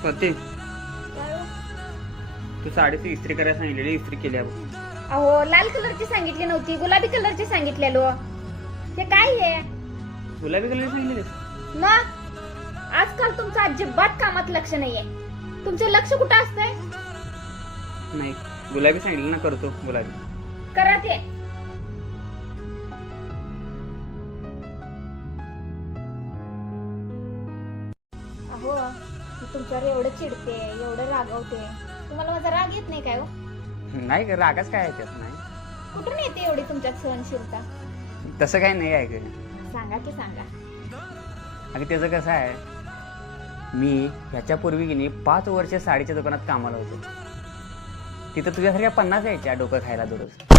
स्वाती, काय हो? तू साडीची इस्त्री करायला सांगितलेली, इस्त्री केल्या बघ. अहो लाल कलरची सांगितली नव्हती, गुलाबी कलरची सांगितलेलो. हे काय आहे गुलाबी कलर सांगितले. मग आजकाल तुमचं अजिबात कामात लक्ष नाहीये. तुमचं लक्ष कुठं असतंय? नाही, गुलाबी सांगितलं ना, करतो गुलाबी. करा ते. अहो मी तुमच्यावर एवढं चिडते, एवढं रागवते, तुम्हाला माझा राग येत नाही काय हो? नाही का, रागच काय आहे त्यात? नाही, कुठून येते एवढी तुमच्यात सहनशीलता? तसं काही नाही आहे का. सांगा की सांगा. अगं त्याचं कसं आहे, मी ह्याच्यापूर्वी की नाही 5 वर्ष साडीच्या दुकानात कामाला होतो. तिथं तुझ्यासारख्या 50 यायच्या डोकं खायला दररोज.